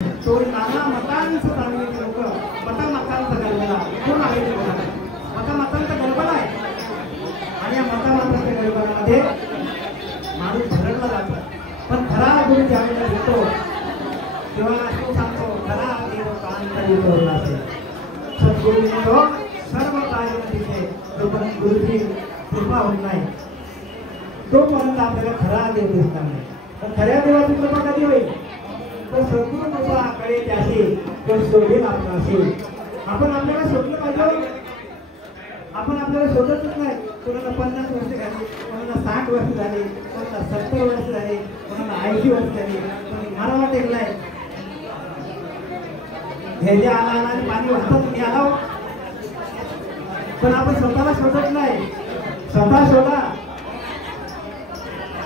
तो नाना मतांचं चालवलेले लोक मतांचा गडबडा कोण आहे ते बघा. मतांचा गडबडा आहे आणि या मतांच्या गडबडामध्ये माणूस भरडला जातो. पण खरा गुरु ज्यावेळेला येतो तेव्हा तो सांगतो खरा देव कांतरी असे. सद्गुरू म्हणतो सर्व कार्य तिथे जोपर्यंत गुरुची कृपा होत नाही तोपर्यंत आपल्याला खरा देव दिसणार नाही. पण खऱ्या देवाची कृपा कधी होईल तर सद्गुरू कृपा कडे त्याशी तो शोधेल आपणाशी. आपण आपल्याला शोधलं पाहिजे. आपण आपल्याला शोधतच नाही. कोणाला 50 वर्ष झाली, कोणाला 60 वर्ष झाली, कोणाला 70 वर्ष झाली, कोणाला 80 वर्ष झाली, कोणी मारावा टेकलाय. ह्याच्या आला आणि पाणी वाहतात तुम्ही आला. पण आपण स्वतःला शोधत नाही. स्वतः शोधा.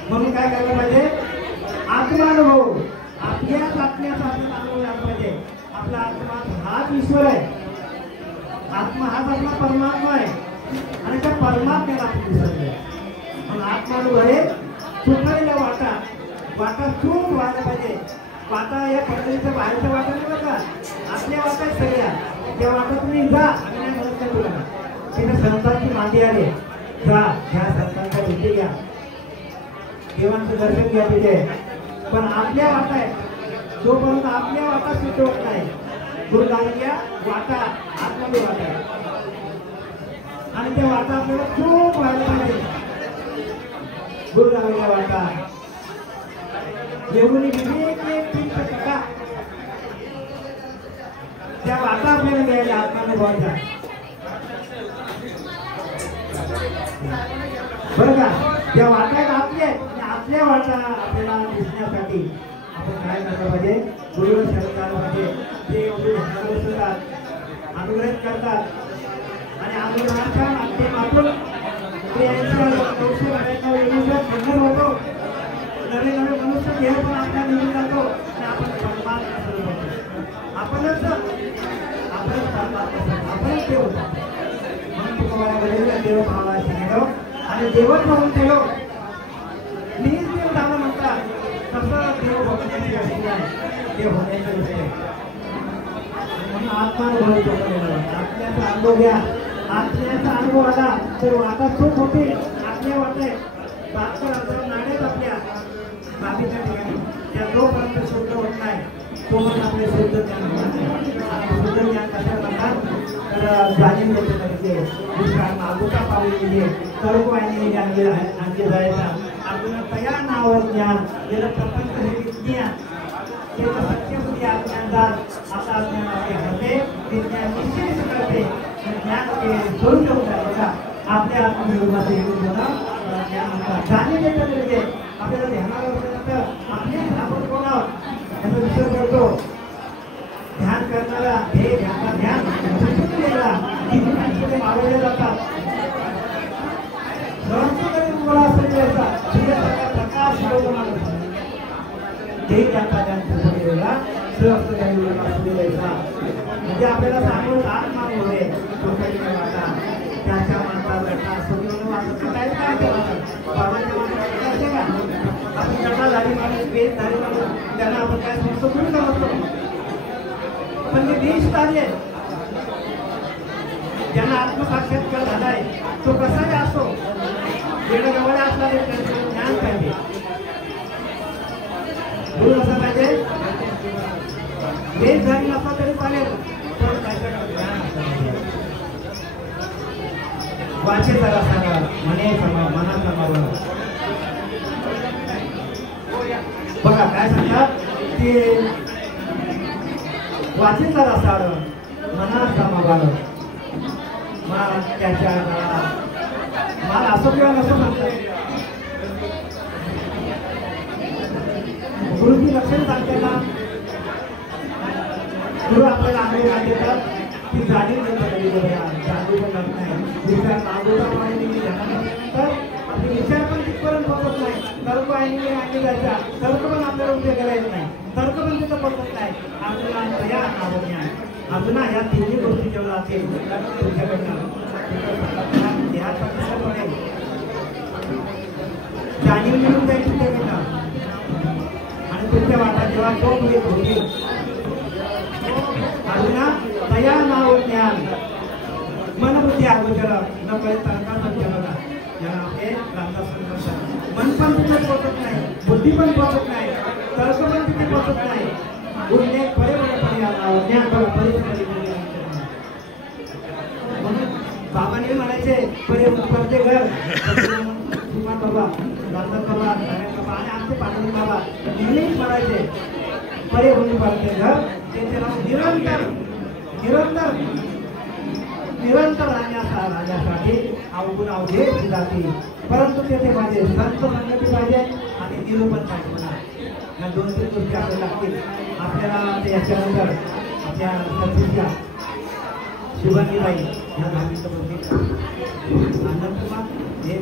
म्हणून काय करायला पाहिजे आत्मानुभव. आपल्याच आत्म्याचा अनुभव यायला पाहिजे. आपला आत्मा हाच ईश्वर आहे. आत्मा हाच आपला परमात्मा आहे आणि त्या परमात्म्याला आपण विसरले. पण आत्मानुभव आहे चुकलेल्या वाटा चूक व्हायला पाहिजे. वाटा या पद्धतीच्या बाहेरच्या वाटा नाही बघा. आपल्या वाटा आहेत सगळ्या. त्या वाटा तुम्ही जा आणि नाही मदत करू नका. तिथे संतांची मांडी आली जा ह्या संतांच्या भेटी घ्या. देवांचं दर्शन घ्या तिथे. पण आपल्या वाटा आहे जोपर्यंत आपल्या वाटा सिद्ध होत नाही गुरुदाच्या वाटा आत्माच्या वाटा आहे आणि त्या वाटा आपल्याला खूप व्हायला पाहिजे. गुरुदाच्या वाटा येऊन टाका त्या वाटा आपल्याला द्यायला आत्मानुभवाच्या. बरं का त्या वाटा आपल्या आहेत. आपल्या वाटा आपल्याला दिसण्यासाठी आपण काय करायला पाहिजे गुरुला शरण पाहिजे. ते एवढे बसतात अनुग्रहित करतात आणि अनुग्रहाच्या माध्यमातून ते होतो. नवे नवे मनुष्य घेऊन पण आपल्या निघून जातो आणि आपण आपणच देव होतो. म्हणून तुम्हाला देव भावा शिकलो आणि देवच म्हणून केलो. मीच देव झालं म्हणतात तसं देव होण्याची अशी नाही. देव होण्याची गोष्ट आहे. म्हणून आत्मानुभव आत्म्याचा अनुभव घ्या. आत्म्याचा अनुभव आला तर वाटा चूक होते. आत्म्या वाटते बाकर नाण्यात आपल्या बाबीच्या ठिकाणी त्या जोपर्यंत शुद्ध होत नाही तोपर्यंत आपले शुद्ध ज्ञान होत नाही. शुद्ध ज्ञान कशा म्हणतात तर जाणीव होते पाहिजे. दुष्काळ मागोटा पावलेली कर्मवाहिनी आणखी जायचा आपल्याला तयार नाव ज्ञान गेलं प्रपंच हे विज्ञान ते सत्यबुद्धी अज्ञानदार आता अज्ञान आपले घडते विज्ञान निश्चित करते ज्ञान ते सोडून ठेवून बघा. आपल्या आत्मनिर्भरते ज्ञान म्हणतात जाणीव देतात. म्हणजे आपल्याला ध्यानाला बसल्यानंतर आपलेच आपण कोण आहोत याचा विचार करतो. ध्यान करणारा हे ध्यान दिलेला किती माणसं मागवले जातात. प्रकाश म्हणजे आपल्याला सांगून आत्मा होते वाटा त्याच्या माणसाला आपण कथा झाली माणूस वेद झाली माणूस त्यांना आपण काय समजतो तुम्ही समजतो. पण जे देशधारी आहे ज्यांना आत्मसाक्षात्कार झालाय तो कसाही असो वेळेजवळ असणारे त्यांचे ज्ञान पाहिजे. गुरु असं पाहिजे वेद झाली नसला तरी चालेल पण त्याच्याकडे ज्ञान असलं वाचेचा रसाला मने मना समावर. बघा काय सांगतात ते वाचेचा रसाळ मना समावर त्याच्या मला असं किंवा नसं म्हणतात. गुरुची लक्षण सांगते ना गुरु आपल्याला आम्ही काय देतात ती जाणीव जाणू पण लागत नाही. विचार नागोटा पाहिजे झाल्यानंतर आपले विचार पण तिथपर्यंत बघत नाही. तर्क आहे आणली जायचा तर्क पण आपल्याला उपयोग करायचं नाही. तर्क पण तिथं बघत नाही. आपल्याला या नावज्ञान अजून या तिन्ही गोष्टी जेव्हा असेल तुमच्याकडनं जाणीव मिळून जायची आणि तुमच्या वाटा जेव्हा तो होईल मन पण तिथे पोचत नाही, बुद्धी पण पोचत नाही, तर्क पण तिथे पोचत नाही. उल्लेख बरे ज्ञान म्हणून बाबांनी म्हणायचे परे उत्पत्ते घर सीमा बाबा दादा बाबा आणि आमचे पाटील बाबा नेहमीच म्हणायचे परे उत्पत्ते घर. त्याचे नाव निरंतर निरंतर निरंतर राहण्यासाठी अवगुण अवघे जाते. परंतु तेथे माझे संत संगती पाहिजे आणि निरूपण पाहिजे. म्हणा या 2-3 गोष्टी आपल्याला लागतील. आपल्याला याच्यानंतर आपल्या सर्विसच्या शिवानीबाई या धार्मिक गोष्टी आनंद हे